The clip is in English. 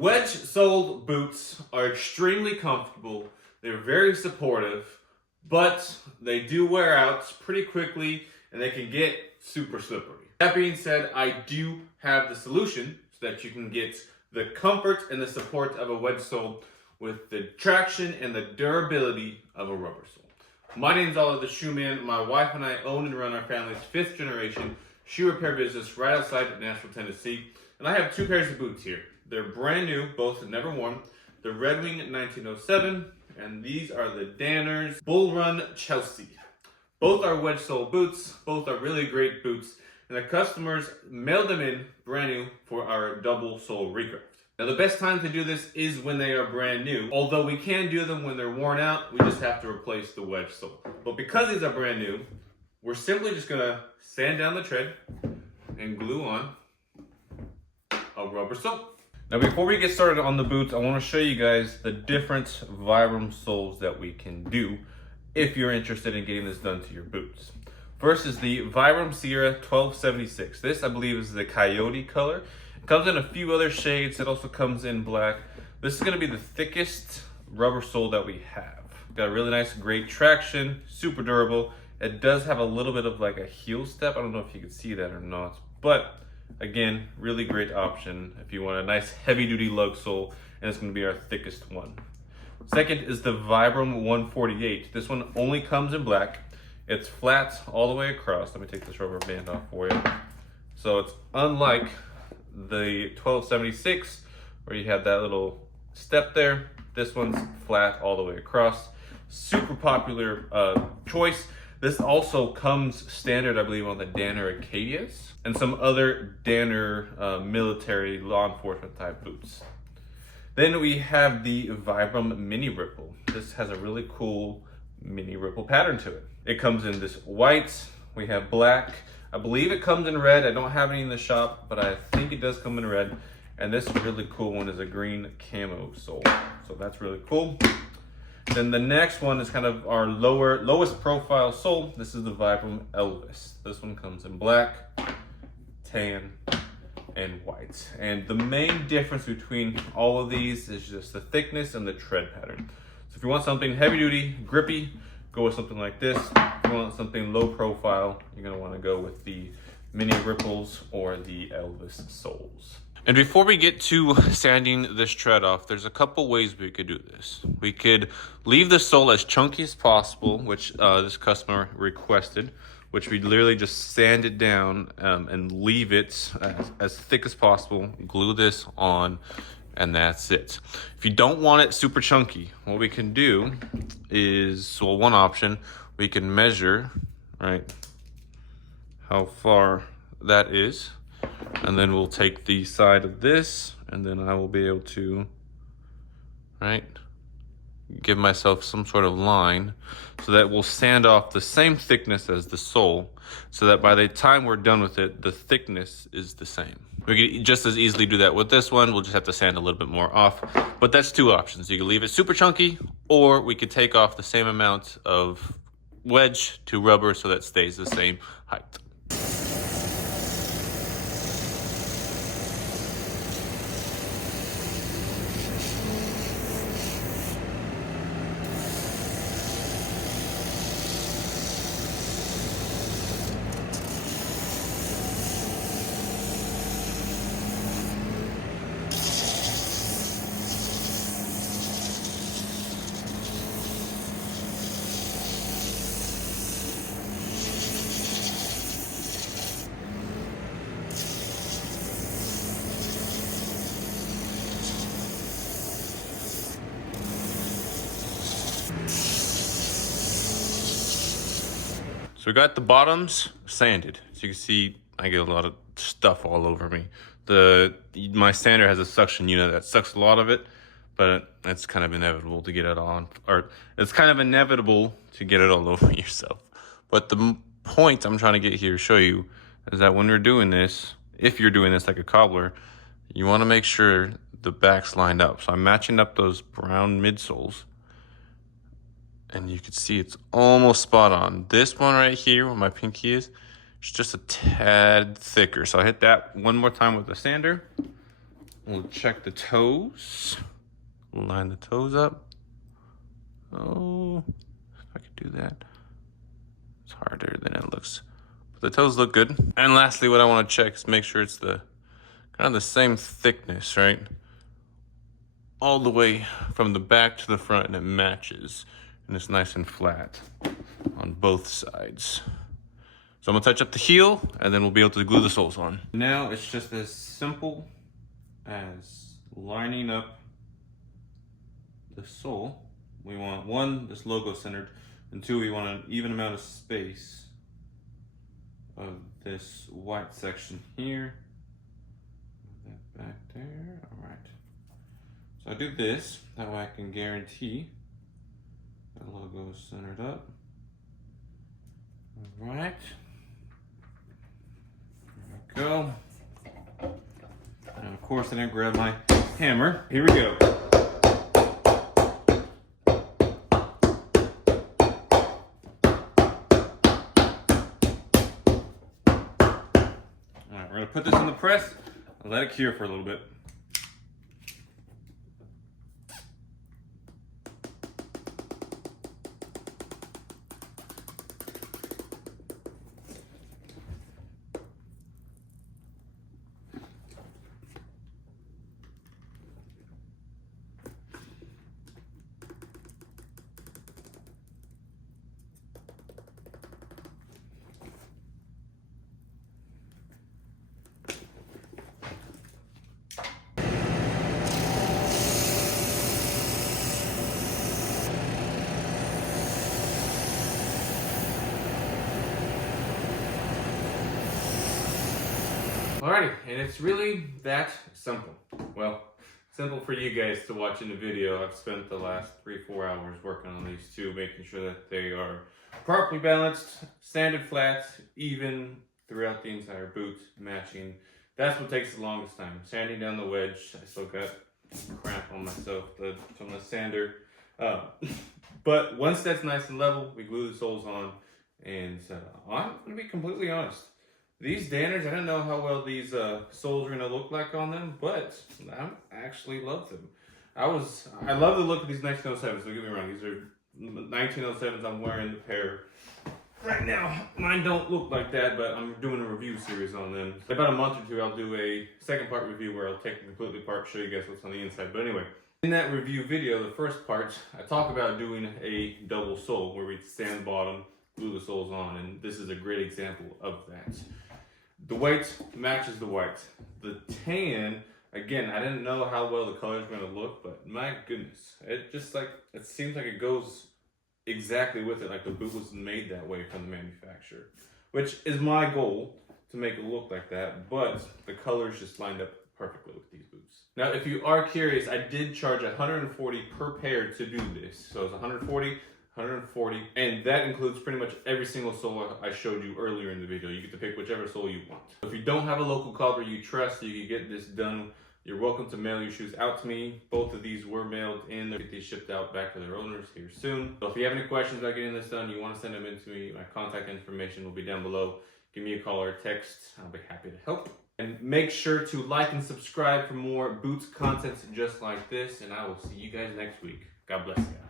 Wedge-soled boots are extremely comfortable, they're very supportive, but they do wear out pretty quickly and they can get super slippery. That being said, I do have the solution so that you can get the comfort and the support of a wedge sole with the traction and the durability of a rubber sole. My name is Oliver the Shoe Man. My wife and I own and run our family's 5th generation shoe repair business right outside of Nashville, Tennessee. And I have 2 pairs of boots here. They're brand new, both never worn. The Red Wing 1907, and these are the Danners Bull Run Chelsea. Both are wedge sole boots, both are really great boots, and the customers mailed them in brand new for our double sole regraft. Now the best time to do this is when they are brand new, although we can do them when they're worn out, we just have to replace the wedge sole. But because these are brand new, we're simply just gonna sand down the tread and glue on a rubber sole. Now before we get started on the boots, I want to show you guys the different Vibram soles that we can do if you're interested in getting this done to your boots. First is the Vibram Sierra 1276. This I believe is the coyote color. It comes in a few other shades. It also comes in black. This is going to be the thickest rubber sole that we have. Got a really nice, great traction, super durable. It does have a little bit of like a heel step. I don't know if you can see that or not, but again, really great option if you want a nice heavy duty lug sole, and it's going to be our thickest one. Second is the Vibram 148. This one only comes in black. It's flat all the way across. Let me take this rubber band off for you. So it's unlike the 1276 where you have that little step there. This one's flat all the way across. Super popular choice. This also comes standard, I believe, on the Danner Acadias and some other Danner military law enforcement type boots. Then we have the Vibram Mini Ripple. This has a really cool mini ripple pattern to it. It comes in this white, we have black. I believe it comes in red. I don't have any in the shop, but I think it does come in red. And this really cool one is a green camo sole. So that's really cool. Then the next one is kind of our lowest profile sole. This is the Vibram Elvis. This one comes in black, tan, and white. And the main difference between all of these is just the thickness and the tread pattern. So if you want something heavy duty, grippy, go with something like this. If you want something low profile, you're gonna wanna go with the Mini Ripples or the Elvis soles. And before we get to sanding this tread off, there's a couple ways we could do this. We could leave the sole as chunky as possible, which this customer requested, which we literally just sand it down and leave it as thick as possible, glue this on, and that's it. If you don't want it super chunky, what we can do is, well, one option, we can measure, right, how far that is. And then we'll take the side of this, and then I will be able to, right, give myself some sort of line so that we'll sand off the same thickness as the sole, so that by the time we're done with it, the thickness is the same. We could just as easily do that with this one. We'll just have to sand a little bit more off, but that's 2 options. You can leave it super chunky, or we could take off the same amount of wedge to rubber so that it stays the same height. So we got the bottoms sanded. So you can see I get a lot of stuff all over me. My sander has a suction unit that sucks a lot of it, but it's kind of inevitable to get it on, or it's kind of inevitable to get it all over yourself. But the point I'm trying to get here to show you is that when you're doing this, if you're doing this like a cobbler, you want to make sure the back's lined up. So I'm matching up those brown midsoles, and you can see it's almost spot on. This one right here, where my pinky is, it's just a tad thicker. So I hit that one more time with the sander, We'll check the toes. Line the toes up. Oh, if I could do that. It's harder than it looks. But the toes look good. And lastly, what I want to check is make sure it's the kind of the same thickness, right? All the way from the back to the front, and it matches. And it's nice and flat on both sides. So I'm gonna touch up the heel, and then we'll be able to glue the soles on. Now it's just as simple as lining up the sole. We want one, this logo centered, and two, we want an even amount of space of this white section here. Move that back there. All right. So I do this, that way I can guarantee the logo is centered up. All right. There we go. And of course I didn't grab my hammer. Here we go. We're gonna put this in the press and let it cure for a little bit. Alrighty, and it's really that simple. Well, simple for you guys to watch in the video. I've spent the last 3-4 hours working on these two, making sure that they are properly balanced, sanded flat, even throughout the entire boot, matching. That's what takes the longest time. Sanding down the wedge. I still got cramp on myself from the sander. But once that's nice and level, we glue the soles on. And I'm going to be completely honest. These Danners, I don't know how well these soles are going to look like on them, but I actually love them. I love the look of these 1907s, don't get me wrong. These are 1907s. I'm wearing the pair right now. Mine don't look like that, but I'm doing a review series on them. In about a month or two, I'll do a second part review where I'll take them completely apart, show you guys what's on the inside. But anyway, in that review video, the first part, I talk about doing a double sole where we sand the bottom, glue the soles on, and this is a great example of that. The white matches the white. The tan, again, I didn't know how well the colors were going to look, but my goodness, it seems like it goes exactly with it, like the boot was made that way from the manufacturer, which is my goal, to make it look like that, but the colors just lined up perfectly with these boots. Now, if you are curious, I did charge $140 per pair to do this. So it's $140, and that includes pretty much every single sole I showed you earlier in the video. You get to pick whichever sole you want. If you don't have a local cobbler you trust, you can get this done. You're welcome to mail your shoes out to me. Both of these were mailed in. They'll get these shipped out back to their owners here soon. So if you have any questions about getting this done, you want to send them in to me, my contact information will be down below. Give me a call or a text. I'll be happy to help. And make sure to like and subscribe for more boots content just like this. And I will see you guys next week. God bless you.